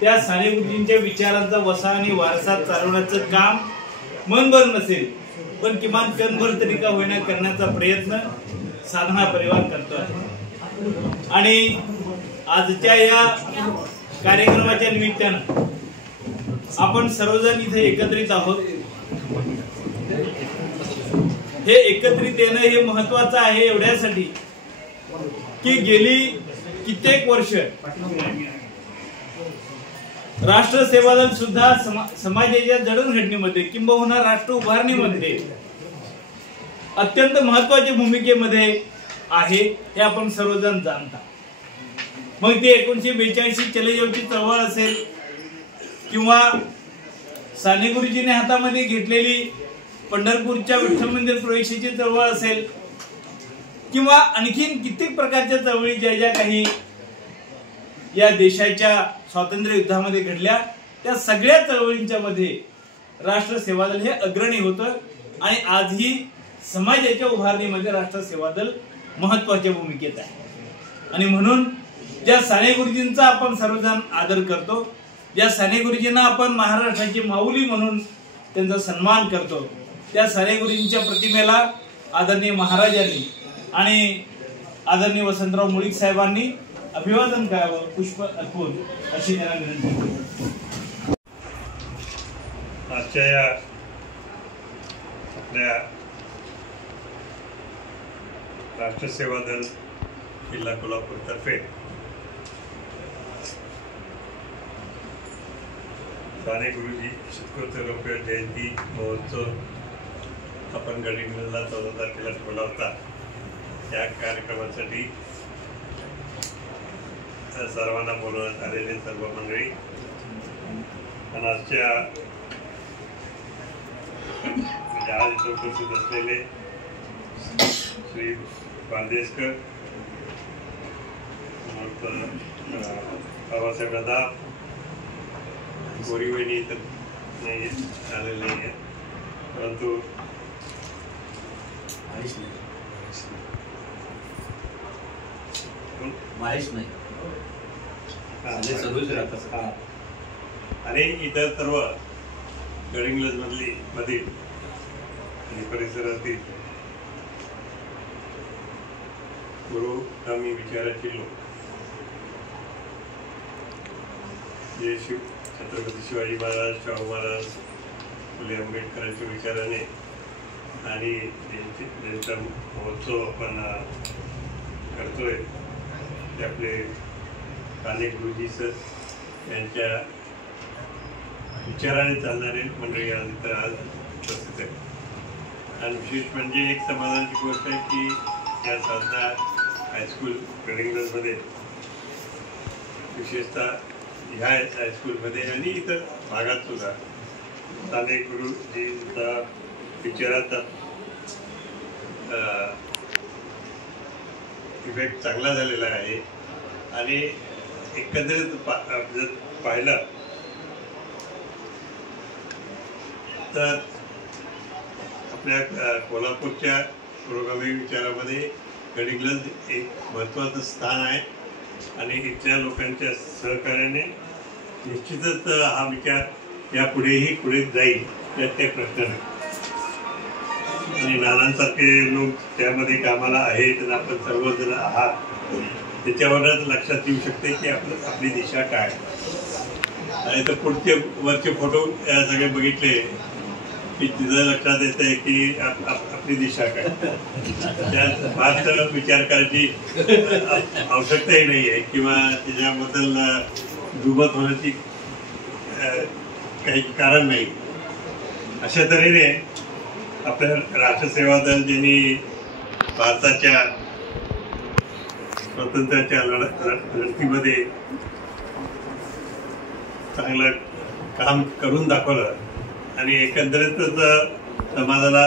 त्या साने गुरुजींच्या विचारांचा वसा आणि वारसा चालवण्याचं काम मनभर नसेल पण किमान कणभर तरी का होईना करण्याचा प्रयत्न साधना परिवार करतो आहे. आणि आजच्या या कार्यक्रमाच्या निमित्तानं आपण सर्वजण इथे एकत्रित आहोत. हे एकत्रित येणं हे महत्वाचं आहे एवढ्यासाठी की गेली कित्येक वर्ष राष्ट्र सेवा दल सुद्धा समाजाच्या जडणघडणीमध्ये किंबहुना राष्ट्र उभारणीमध्ये अत्यंत महत्वाच्या भूमिकेमध्ये आहे, हे आपण सर्वजण जाणता. मग ते 1942 चले जाऊची चळवळ असेल किंवा साने गुरुजीने हातामध्ये घेतलेली पंढरपूरच्या विठ्ठल मंदिर प्रवेशाची चळवळ असेल किंवा आणखीन कित्येक प्रकारच्या चळवळी ज्या काही या देशाच्या स्वातंत्र्य युद्धामध्ये घडल्या, त्या सगळ्या चळवळींच्या मध्ये राष्ट्र सेवा दल हे अग्रणी होतं. आणि आजही समाजाच्या उभारणीमध्ये राष्ट्र सेवा दल महत्वाच्या भूमिकेत आहे. आणि म्हणून ज्या साने गुरुजींचा आपण सर्वजण आदर करतो, ज्या साने गुरुजींना आपण महाराष्ट्राची माऊली म्हणून त्यांचा सन्मान करतो, त्या साने गुरुजींच्या प्रतिमेला आदरणीय महाराजांनी आणि आदरणीय वसंतराव मुळीक साहेबांनी अभिवादन करावं, पुष्प अर्पून अशी त्यांना विनंती. आजच्या या आपल्या राष्ट्र सेवा दल जिल्हा कोल्हापूर तर्फे साने गुरुजी शतकोत्तर जयंती महोत्सव आपण गडिंग्लजला 14 तारखेला ठेवला होता. या कार्यक्रमासाठी सर्वांना बोलवण्यात आलेले सर्व मंडळी आणि आजच्या आज इथं उपस्थित असलेले श्री बांदेशकर, बाबासाहेब दादा, गोरीवहिनी इथं नाही आलेले नाही, परंतु महेश नाही आणि इतर सर्व गडिंग्लज मधील आणि परिसरातील गुरुगामी विचाराचे लोक जे छत्रपती शिवाजी महाराज, शाहू महाराज, फुले आंबेडकरांच्या विचाराने आणि ज्यांचा महोत्सव आपण करतोय ते आपले साने गुरुजी सर यांच्या विचाराने चालणारे मंडळी आज उपस्थित आहे. आणि विशेष म्हणजे एक समाधानाची गोष्ट आहे की या साधना हायस्कूल गडिंग्लजमध्ये विशेषतः ह्या हायस्कूलमध्ये आणि इतर भागात सुद्धा साने गुरुजींचा विचाराचा इफेक्ट चांगला झालेला आहे. आणि एकंदरीत जर पाहिलं तर आपल्या कोल्हापूरच्या पुरोगामी विचारामध्ये गडिंग्लज एक महत्त्वाचं स्थान आहे आणि इथल्या लोकांच्या सहकार्याने निश्चितच हा विचार यापुढेही पुढे जाईल यात काही प्रश्न नाही. आणि नानांसारखे लोक त्यामध्ये कामाला आहेत आणि आपण सर्वजण आहात, त्याच्यावरच लक्षात येऊ शकते की आपली दिशा काय. आणि तर पुढचे वरचे फोटो सगळे बघितले की तिथं लक्षात येत आहे की आपली दिशा काय. त्यात फार विचार करायची आवश्यकताही नाही आहे किंवा त्याच्याबद्दल दुमत होण्याची काही कारण नाही. अशा तऱ्हेने आपल्या राष्ट्रसेवा दल ज्यांनी भारताच्या स्वातंत्र्याच्या लढतीमध्ये चांगलं काम करून दाखवलं आणि एकंदरीतच समाजाला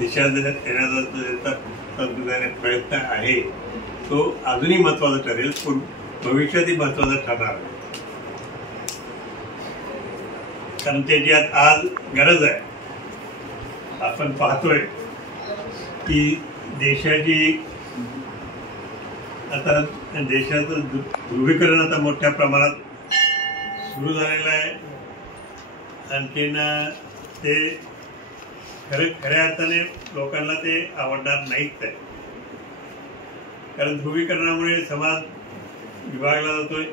दिशा देण्याचा प्रयत्न आहे तो अजूनही महत्वाचा ठरेल, पण भविष्यातही महत्वाचा ठरणार, कारण त्याची आज गरज आहे. आपण पाहतोय की देशाची आता देशाचं ध्रुवीकरण आता मोठ्या प्रमाणात सुरू झालेलं आहे. आणखीन ते खऱ्या अर्थाने लोकांना ते आवडणार नाहीच आहे, कारण ध्रुवीकरणामुळे समाज विभागला जातोय.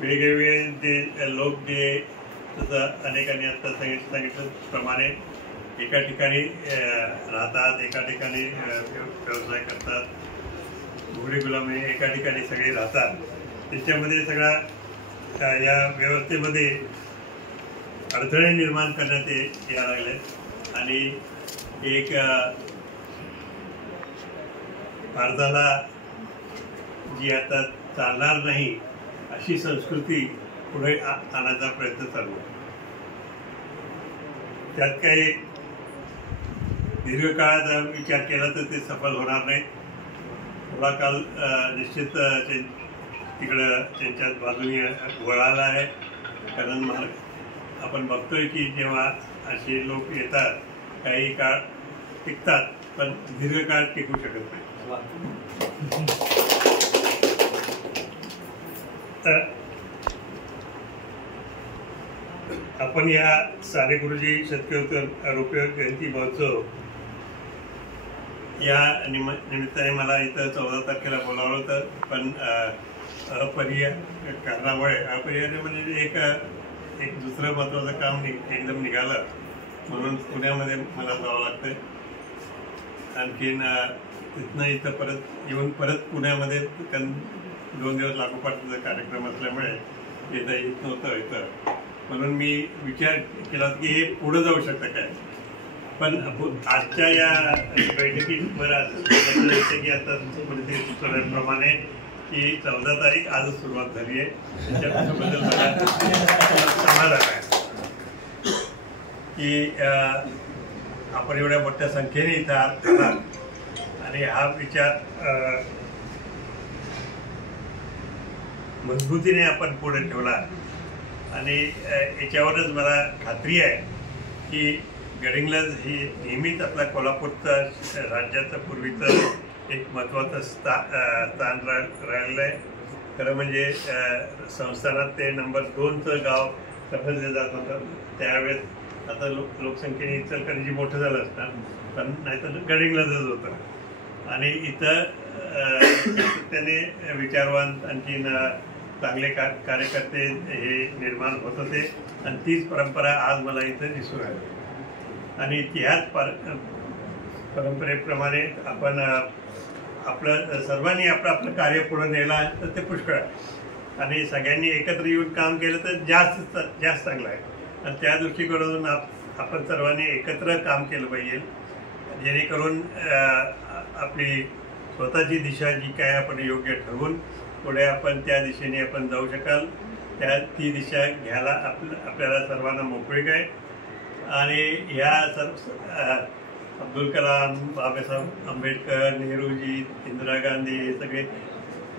वेगवेगळे ते लोक जे जसं अनेकांनी आता सांगितल्याप्रमाणे एका ठिकाणी राहतात, एका ठिकाणी व्यवसाय करतात, घोडे गुलामी एका ठिकाणी सगळे राहतात. त्याच्यामध्ये सगळा या व्यवस्थेमध्ये अडथळे निर्माण करण्यात यायला लागले आणि एक भारताला जी आता चालणार नाही अशी संस्कृती पुढे आणण्याचा प्रयत्न चालू आहे. त्यात काही दीर्घकाळाचा विचार केला तर ते सफल होणार नाही. थोडा काल निश्चित तिकडं त्यांच्या बाजूने वळाला आहे, कारण आपण बघतोय की जेव्हा असे लोक येतात काही काळ टिकतात पण दीर्घकाळ टिकू शकत नाही. तर आपण या साने गुरुजी शतकोत्तर रौप्य जयंती महोत्सव या निमित्ताने मला इथं 14 तारखेला बोलावलं होतं, पण अपरिहार्य कारणामुळे अपरिहार्य म्हणजे एक दुसरं महत्वाचं काम एकदम निघालं म्हणून पुण्यामध्ये मला जावं लागतंय. आणखीन तिथनं इथं परत येऊन परत पुण्यामध्ये 2 दिवस लागोपाठचा कार्यक्रम असल्यामुळे येता येत नव्हतं इथं, म्हणून मी विचार केला की हे पुढे जाऊ शकतं काय. पण आजच्या या बैठकीत बरं असं की आता सुचवल्याप्रमाणे की 14 तारीख आजच सुरुवात झाली आहे, त्याच्याबद्दल मला समाधान आहे की आपण एवढ्या मोठ्या संख्येने इथं आला आणि हा विचार मजबूतीने आपण पुढे ठेवला आणि याच्यावरच मला खात्री आहे की गडिंग्लज ही नेहमीच आपल्या कोल्हापूरचं राज्याचं पूर्वीचं एक महत्त्वाचं स्थान राहिलेलं आहे. खरं म्हणजे संस्थानात ते नंबर 2चं गाव समजलं जात होतं त्यावेळेस. आता लोकसंख्येने इचलकरंजी मोठं झालं असतं, पण नाहीतर गडिंग्लजच होतं. आणि इथं त्याने विचारवान आणखीन चांगले कार्यकर्ते हे निर्माण होत होते आणि तीच परंपरा आज मला इथं दिसून आली. आणि ह्याच परंपरेप्रमाणे आपण आपलं सर्वांनी आपलं कार्य पुढे नेला तर ते पुष्कळ आहे आणि सगळ्यांनी एकत्र येऊन काम केलं तर जास्त चांगलं आहे. आणि त्या दृष्टिकोनातून आपण सर्वांनी एकत्र काम केलं पाहिजे, जेणेकरून आपली स्वतःची दिशा जी काय आपण योग्य ठरवून पुढे आपण त्या दिशेने आपण जाऊ शकाल. ती दिशा घ्यायला आपल्याला सर्वांना मोकळीक आहे. आणि ह्या अब्दुल कलाम, बाबासाहेब आंबेडकर, नेहरूजी, इंदिरा गांधी हे सगळे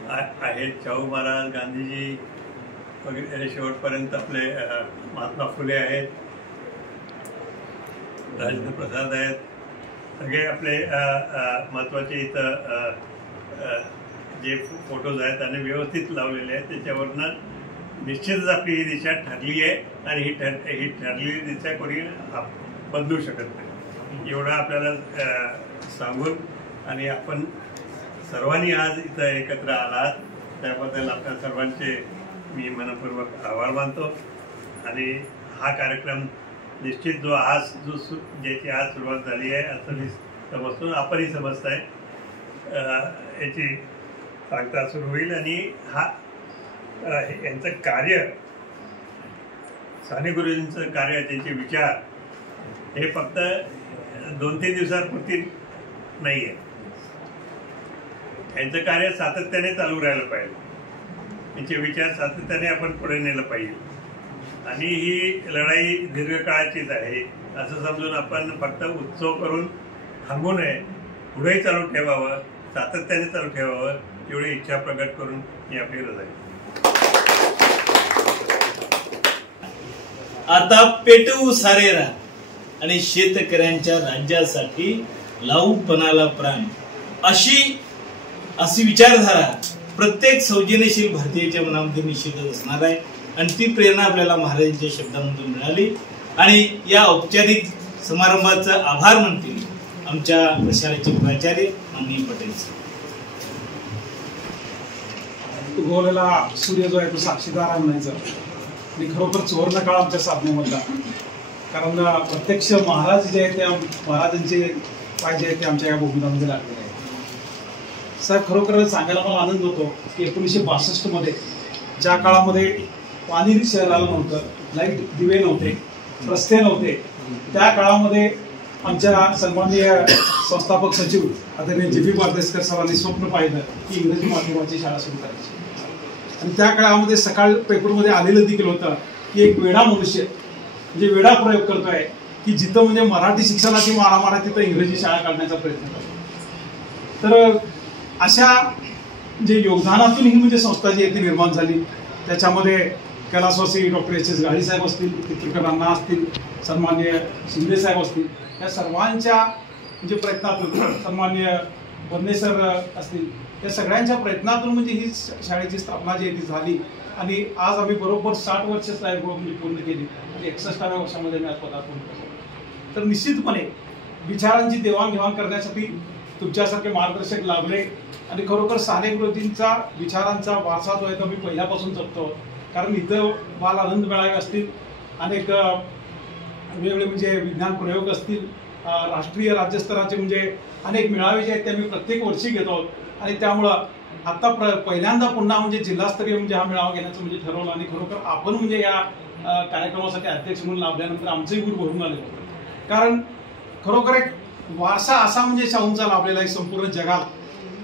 आहेत, शाहू महाराज, गांधीजी वगैरे शेवटपर्यंत आपले महात्मा फुले आहेत, राजेंद्र प्रसाद आहेत, सगळे आपले महत्त्वाचे इथं जे फोटोज आहेत आणि व्यवस्थित लावलेले आहेत. त्याच्यावरनं निश्चितच आपली ही दिशा ठरली आहे आणि ही ठरलेली दिशा कोणी बदलू शकत नाही एवढं आपल्याला सांगून. आणि आपण सर्वांनी आज इथं एकत्र आलात त्याबद्दल आपल्या सर्वांचे मी मनपूर्वक आभार मानतो. आणि हा कार्यक्रम निश्चित ज्याची आज सुरुवात झाली आहे असं मी समजतो, आपणही समजताय, याची सांगता सुरू होईल. आणि यांचं कार्य, साने गुरुजींचं कार्य, त्यांचे विचार हे फक्त 2-3 दिवसांपुरती नाही आहे. यांचं कार्य सातत्याने चालू राहिलं पाहिजे. त्यांचे विचार सातत्याने आपण पुढे नेलं पाहिजे. आणि ही लढाई दीर्घकाळाचीच आहे असं समजून आपण फक्त उत्सव करून थांबू नये. पुढेही चालू ठेवावं, सातत्याने चालू ठेवावं, एवढी इच्छा प्रकट करून मी आपली रजा घेतो. आता पेटवू सारे रान आणि शेतकऱ्यांच्या राज्यासाठी लावू पणाला प्राण अशी विचारधारा प्रत्येक सौजन्यशील भारतीयाच्या मनामध्ये निश्चितच असणार आहे. आणि ती प्रेरणा आपल्याला महाराजांच्या शब्दांमधून मिळाली. आणि या औपचारिक समारंभाचा आभार म्हणतील आमच्या प्रशालेचे प्राचार्य माननीय पटेल सर. उगवलेला सूर्य जो आहे तो साक्षीदार आहे म्हणायचं. आणि खरोखर सुवर्ण काळ आमच्या साधनेमधला. कारण प्रत्यक्ष महाराज जे आहेत त्या महाराजांचे पाय जे आहेत ते आमच्या या भूमिकामध्ये लागलेले आहेत. साहेब, खरोखर सांगायला मला आनंद होतो की 1962 मध्ये ज्या काळामध्ये पाणी शहराला नव्हतं, लाईट दिवे नव्हते, रस्ते नव्हते, त्या काळामध्ये आमच्या सन्माननीय संस्थापक सचिव आदरणीय जी. बी. बारदेसकर सरांनी स्वप्न पाहिलं की इंग्रजी माध्यमाची शाळा सुरू करायची. आणि त्या काळामध्ये सकाळ पेपरमध्ये आलेलं देखील होतं की एक वेडा मनुष्य म्हणजे वेडा प्रयोग करतोय की जिथं म्हणजे मराठी शिक्षणाची मारामार आहे तिथं इंग्रजी शाळा काढण्याचा प्रयत्न करतो. तर अशा जे योगदानातून ही म्हणजे संस्था जी आहे ती निर्माण झाली. त्याच्यामध्ये कैलासवासी डॉक्टर एस. एस. गाडी साहेब असतील, चित्रकर अण्णा असतील, सन्मान्य शिंदे साहेब असतील, या सर्वांच्या म्हणजे प्रयत्नातून, सन्मान्य बन्ने सर असतील, या सगळ्यांच्या प्रयत्नातून म्हणजे ही शाळेची स्थापना जी आहे ती झाली. आणि आज आम्ही बरोबर 60 वर्ष म्हणजे पूर्ण केली. आणि 61व्या वर्षामध्ये मी आज पदार्पण करतो. तर निश्चितपणे विचारांची देवाणघेवाण करण्यासाठी तुमच्यासारखे मार्गदर्शक लाभले. आणि खरोखर साने गुरुजींचा विचारांचा वारसा जो आहे तो मी पहिल्यापासून जपतो. कारण इथं बाल आनंद मेळावे असतील, अनेक वेगवेगळे म्हणजे विज्ञान प्रयोग असतील, राष्ट्रीय राज्यस्तराचे म्हणजे अनेक मेळावे जे आहेत ते आम्ही प्रत्येक वर्षी घेतो. आणि त्यामुळं आता पहिल्यांदा पुन्हा म्हणजे जिल्हास्तरीय म्हणजे हा मेळावा घेण्याचं म्हणजे ठरवलं. आणि खरोखर आपण म्हणजे या कार्यक्रमासाठी अध्यक्ष म्हणून लाभल्यानंतर आमचंही गुरु भरून आले होते. कारण खरोखर एक वारसा असा म्हणजे शाहूंचा लाभलेला आहे संपूर्ण जगाला.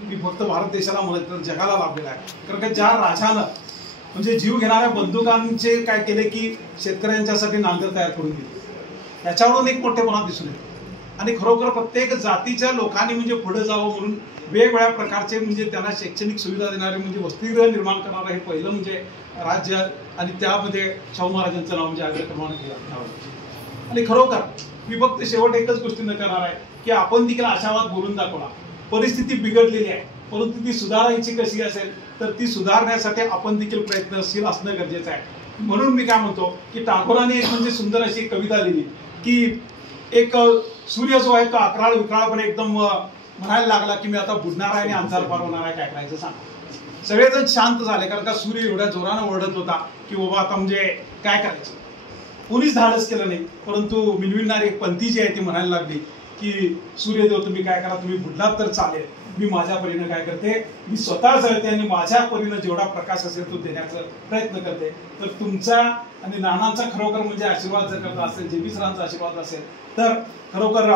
मी फक्त भारत देशाला म्हणत तर जगाला लाभलेला आहे. कारण का ज्या राजानं म्हणजे जीव घेणाऱ्या बंदुकांचे काय केले की शेतकऱ्यांच्यासाठी नांगर तयार करून दिले, याच्यावरून एक मोठेपणा दिसून येतो. आणि खरोखर प्रत्येक जातीच्या लोकांनी म्हणजे पुढे जावं म्हणून वेगवेगळ्या प्रकारचे म्हणजे त्यांना शैक्षणिक सुविधा देणारे म्हणजे वसतिगृह निर्माण करणारं हे पहिलं म्हणजे राज्य. आणि त्यामध्ये शाहू महाराजांचं नाव म्हणजे अग्रक्रमाने केलं. आणि खरोखर मी फक्त शेवट एकच गोष्टी न करणार आहे की आपण देखील आशावाद बोलून दाखवला. परिस्थिती बिघडलेली आहे, परंतु ती सुधारायची कशी असेल तर ती सुधारण्यासाठी आपण देखील प्रयत्नशील असणं गरजेचं आहे. म्हणून मी काय म्हणतो की टागोरांनी एक म्हणजे सुंदर अशी कविता लिहिली की एक सूर्य जो आहे तो अकराळ विकराळपणे एकदम म्हणायला लागला की मी आता बुडणार आहे आणि अंधार पार होणार आहे, काय करायचं सांग. सगळेजण शांत झाले कारण का सूर्य एवढ्या जोरानं ओरडत होता की बाबा आता म्हणजे काय करायचं. कोणीच धाडस केलं नाही, परंतु मिनविणारी एक पंथी जी आहे ती म्हणायला लागली की सूर्यदेव तुम्ही काय करा, तुम्ही बुडलात तर चालेल, मी माझ्या परीनं काय करते, मी स्वतः जळते आणि माझ्या परीनं जेवढा प्रकाश असेल तो देण्याचा प्रयत्न करते. तर तुमचा आणि नानांचा खरोखर म्हणजे आशीर्वाद जर करत असेल, जे. बी. सरांचा आशीर्वाद असेल तर खरोखर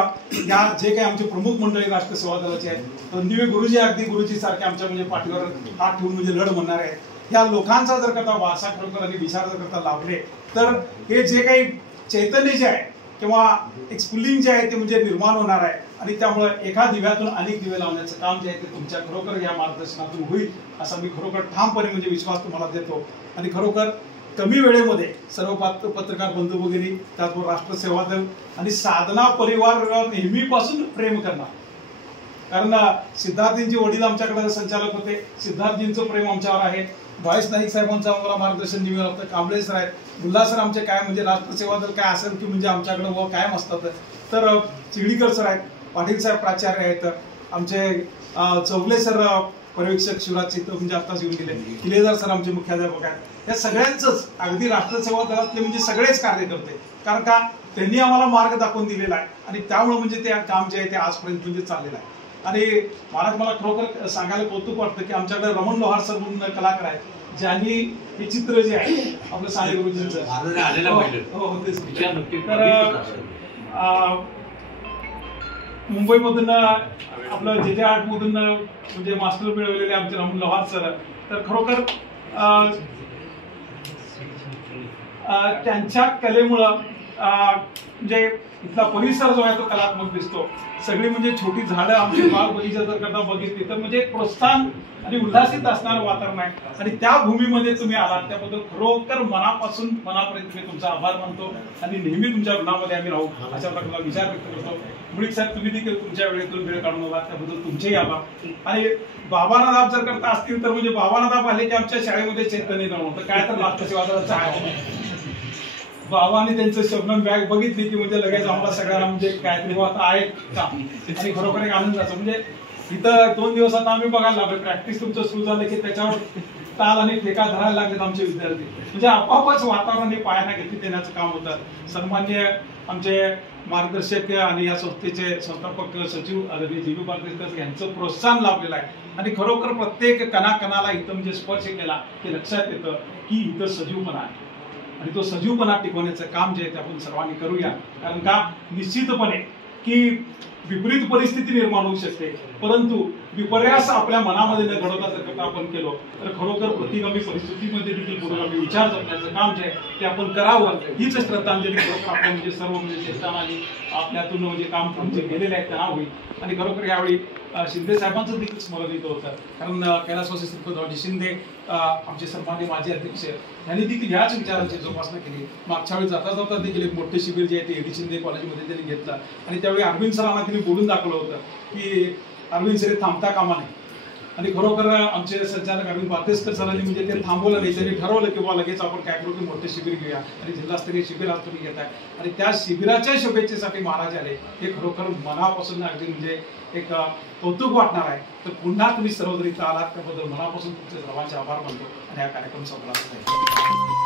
या जे काही आमचे प्रमुख मंडळी राष्ट्र सेवा दलाचे आहेत, रणदिवे गुरुजी अगदी गुरुजी सारखे आमच्या म्हणजे पाठीवर हात ठेवून म्हणजे लढ म्हणणारे आहेत, या लोकांचा जर करता वारसा खरोखर आणि विचार जर करता लाभले तर हे जे काही चैतन्य जे आहे किंवा एक स्फुल्लिंग जे आहे ते म्हणजे निर्माण होणार आहे. आणि त्यामुळे एका दिव्यातून अनेक दिवे लावण्याचं काम जे आहे ते तुमच्या खरोखर या मार्गदर्शनातून होईल असा मी खरोखर ठामपणे म्हणजे विश्वास तुम्हाला देतो. आणि खरोखर कमी वेळेमध्ये सर्व पत्रकार बंधू वगैरे, त्याचबरोबर राष्ट्र सेवा दल आणि साधना परिवार नेहमीपासून प्रेम करणार. कारण सिद्धार्थजींचे वडील आमच्याकडे संचालक होते, सिद्धार्थजींचं प्रेम आमच्यावर आहे. वाईस नाईक साहेबांचं आम्हाला मार्गदर्शन निमित्त होतं, कांबळे सर आहेत, मुल्ला सर आमचे काय म्हणजे राष्ट्र सेवा दल काय असेल की म्हणजे आमच्याकडे व कायम असतात. तर चिगडीकर सर आहेत, पाटील साहेब प्राचार्य आहेत, आमचे चौगले सर पर्यवेक्षक शिवराज चित्त म्हणजे आत्ताच येऊन गेले, किलेदार सर आमचे मुख्याध्यापक आहेत. या सगळ्यांचंच अगदी राष्ट्र सेवा दलातले म्हणजे सगळेच कार्य करते. कारण का त्यांनी आम्हाला मार्ग दाखवून दिलेला आहे आणि त्यामुळे म्हणजे ते काम जे आहे ते आजपर्यंत म्हणजे चाललेलं आहे. आणि महाराज मला खरोखर सांगायला कौतुक वाटतं की आमच्याकडे रमण लोहार सर म्हणून कलाकार आहेत, ज्यांनी हे चित्र जे आहे आपलं साने गुरुजींचं मुंबईमधून आपलं जे आर्टमधून म्हणजे मास्टर मिळवलेले आमचे राहुल लव्हार सर, तर खरोखर त्यांच्या कलेमुळं म्हणजे इथला परिसर जो आहे तो कलात्मक दिसतो. सगळी म्हणजे छोटी झाडं आमची बाग बगीचा जर करता बघितली तर म्हणजे प्रोत्साहन आणि उल्हासित असणारं वातावरण आहे. आणि त्या भूमीमध्ये तुम्ही आलात त्याबद्दल खरोखर मनापासून मनापर्यंत मी तुमचा आभार मानतो आणि नेहमी तुमच्या ऋणामध्ये आम्ही राहू अशा प्रकारचा विचार व्यक्त करतो. मुळीक साहेब, तुम्ही देखील तुमच्या वेळेतून वेळ काढून आला त्याबद्दल तुमचेही आभार. आणि बाबानादाब जर करता असतील तर म्हणजे बाबानादाब आले की आमच्या शाळेमध्ये चैतन्य नव्हतं, काय तर राष्ट्र सेवादलाचं आहे. बाबाने त्यांचं शबनम बॅग बघितली की म्हणजे लगेच आम्हाला सगळ्यांना म्हणजे काहीतरी आता आहे का, आणि खरोखर एक आनंदाचं म्हणजे इथं 2 दिवसात आम्ही बघायला लागलो प्रॅक्टिस तुमचं सुरू झालं की त्याच्यावर ताल आणि ठेका धरायला लागलेत आमचे विद्यार्थी. म्हणजे आपोआपच वातावरणाने पायांना घेतली देण्याचं काम होतं. सन्मान्य आमचे मार्गदर्शक आणि या संस्थेचे संस्थापक सचिव जी.बी. पारकर यांचं प्रोत्साहन लाभलेलं आहे. आणि खरोखर प्रत्येक कणाकणाला इथं म्हणजे स्पर्श केला की लक्षात येतं की इथं सजीवपणा आहे आणि तो सजीवपणा टिकवण्याचं काम जे आहे ते आपण सर्वांनी करूया. कारण का निश्चितपणे की विपरीत परिस्थिती निर्माण होऊ शकते, परंतु विपर्यास आपल्या मनामध्ये न घडवता जर आपण केलो तर खरोखर प्रतिगामी परिस्थितीमध्ये देखील पुरोगामी विचार जपण्याचं काम जे आहे ते आपण करावं. हीच श्रद्धांजली खरोखर आपण म्हणजे सर्व म्हणजे चेतनाने आपल्यातून म्हणजे काम तुमचे केलेले आहेत त्यांना होईल. आणि खरोखर यावेळी शिंदे साहेबांचं देखील स्मरण येत होतं, कारण कैलासवासी श्री शिंदे आमचे सन्मान्य माजी अध्यक्ष यांनी देखील ह्याच विचारांची जोपासना केली. मागच्या वेळी जाता जाता देखील एक मोठे शिबिर जे आहे ते एडी शिंदे कॉलेजमध्ये त्यांनी घेतलं आणि त्यावेळी अरविंद सरांना त्यांनी बोलून दाखवलं होतं की अरविंद सर थांबता कामा नाही. आणि खरोखर आमचे संचालक अरविंद पातेसकर सरांनी म्हणजे ते थांबवलं नाही, त्यांनी ठरवलं की बाबा लगेच आपण काय करू की मोठे शिबिर घेऊया आणि जिल्हास्तरीय शिबिर आज तुम्ही घेताय. आणि त्या शिबिराच्या शुभेच्छेसाठी महाराज आले हे खरोखर मनापासून अगदी म्हणजे एक कौतुक वाटणार आहे. तर पुन्हा तुम्ही सर्वजण इथं आलात त्याबद्दल मनापासून तुमचे सर्वांचे आभार मानतो आणि हा कार्यक्रम संपला.